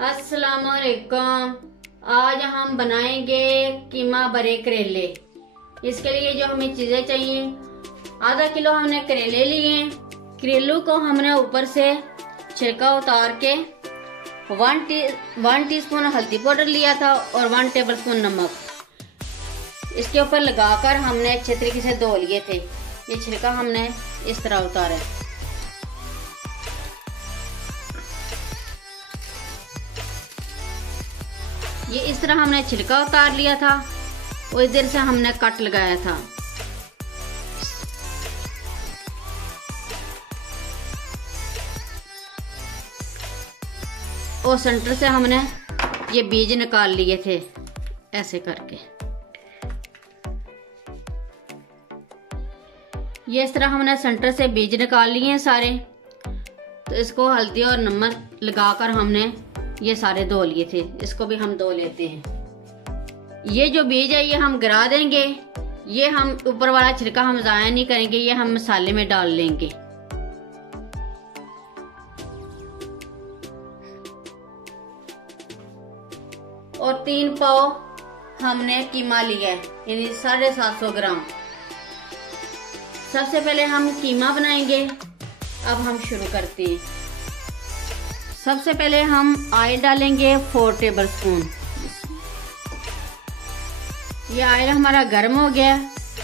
अस्सलामुअलैकुम। आज हम बनाएंगे कीमा बड़े करेले। इसके लिए जो हमें चीजें चाहिए, आधा किलो हमने करेले लिए। करेलों को हमने ऊपर से छिलका उतार के 1 टीस्पून हल्दी पाउडर लिया था और 1 टेबलस्पून नमक इसके ऊपर लगाकर हमने अच्छे तरीके से धो लिए थे। ये छिलका हमने इस तरह उतारा। ये इस तरह हमने छिलका उतार लिया था और इधर से हमने कट लगाया था। और सेंटर से हमने ये बीज निकाल लिए थे ऐसे करके। ये इस तरह हमने सेंटर से बीज निकाल लिए हैं सारे। तो इसको हल्दी और नमक लगाकर हमने ये सारे धो लिए थे। इसको भी हम धो लेते हैं। ये जो बीज है ये हम गिरा देंगे। ये हम ऊपर वाला छिलका हम ज़ाया नहीं करेंगे, ये हम मसाले में डाल लेंगे। और 3 पाव हमने कीमा लिया है, यानी 750 ग्राम। सबसे पहले हम कीमा बनाएंगे। अब हम शुरू करते हैं। सबसे पहले हम ऑयल डालेंगे 4 टेबलस्पून। ये ऑयल हमारा गर्म हो गया।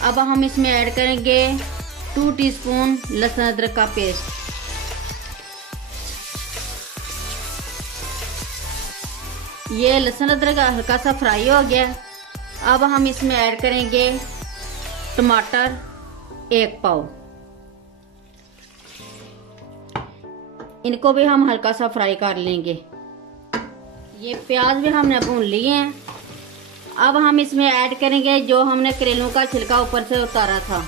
अब हम इसमें ऐड करेंगे 2 टीस्पून लहसुन अदरक का पेस्ट। ये लहसुन अदरक हल्का सा फ्राई हो गया। अब हम इसमें ऐड करेंगे टमाटर 1 पाव। इनको भी हम हल्का सा फ्राई कर लेंगे। ये प्याज भी हमने भून लिए हैं। अब हम इसमें ऐड करेंगे जो हमने करेलों का छिलका ऊपर से उतारा था।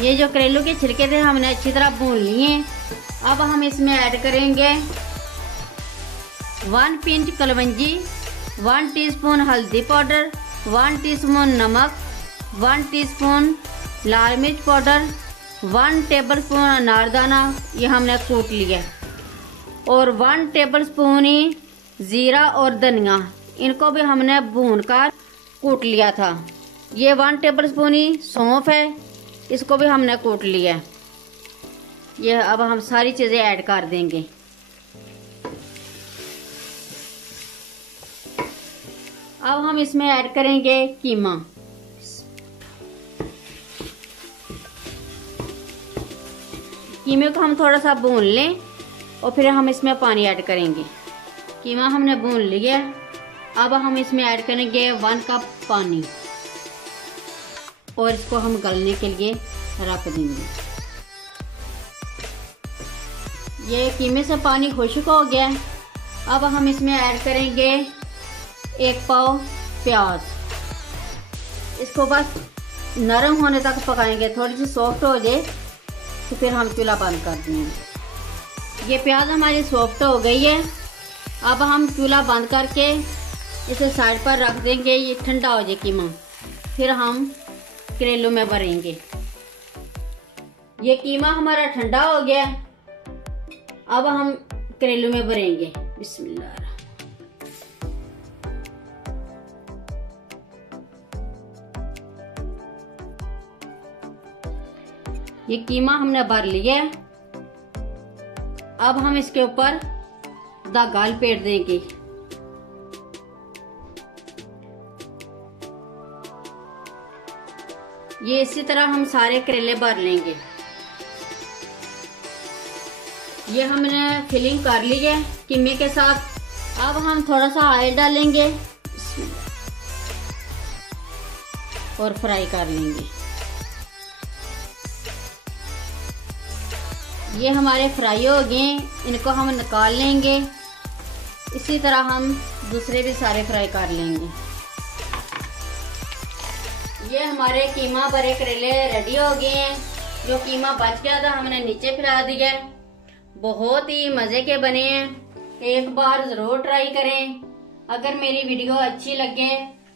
ये जो करेलों के छिलके थे हमने अच्छी तरह भून लिए। अब हम इसमें ऐड करेंगे 1 पिंच कलवंजी, 1 टीस्पून हल्दी पाउडर, 1 टीस्पून नमक, 1 टीस्पून लाल मिर्च पाउडर, 1 टेबलस्पून अनारदाना ये हमने कूट लिया, और 1 टेबलस्पून ही जीरा और धनिया, इनको भी हमने भूनकर कूट लिया था। ये 1 टेबलस्पून ही सौंफ है, इसको भी हमने कूट लिया। ये अब हम सारी चीज़ें ऐड कर देंगे। अब हम इसमें ऐड करेंगे कीमा। कीमे को हम थोड़ा सा भून लें और फिर हम इसमें पानी ऐड करेंगे। कीमा हमने भून लिया। अब हम इसमें ऐड करेंगे 1 कप पानी और इसको हम गलने के लिए रख देंगे। ये कीमे से पानी खुश्क हो गया। अब हम इसमें ऐड करेंगे 1 पाव प्याज। इसको बस नरम होने तक पकाएंगे, थोड़ी सी सॉफ्ट हो जाए तो फिर हम चूल्हा बंद कर देंगे। ये प्याज हमारी सॉफ्ट हो गई है। अब हम चूल्हा बंद करके इसे साइड पर रख देंगे। ये ठंडा हो जाए कीमा, फिर हम करेलों में भरेंगे। ये कीमा हमारा ठंडा हो गया। अब हम करेलों में भरेंगे। बिस्मिल्लाह। ये कीमा हमने भर लिया। अब हम इसके ऊपर धागा लपेट देंगे। ये इसी तरह हम सारे करेले भर लेंगे। ये हमने फिलिंग कर ली है कीमे के साथ। अब हम थोड़ा सा ऑयल डालेंगे और फ्राई कर लेंगे। ये हमारे फ्राई हो गए, इनको हम निकाल लेंगे। इसी तरह हम दूसरे भी सारे फ्राई कर लेंगे। ये हमारे कीमा भरे करेले रेडी हो गए हैं। जो कीमा बच गया था हमने नीचे फैला दिया। बहुत ही मजे के बने हैं। एक बार जरूर ट्राई करें। अगर मेरी वीडियो अच्छी लगे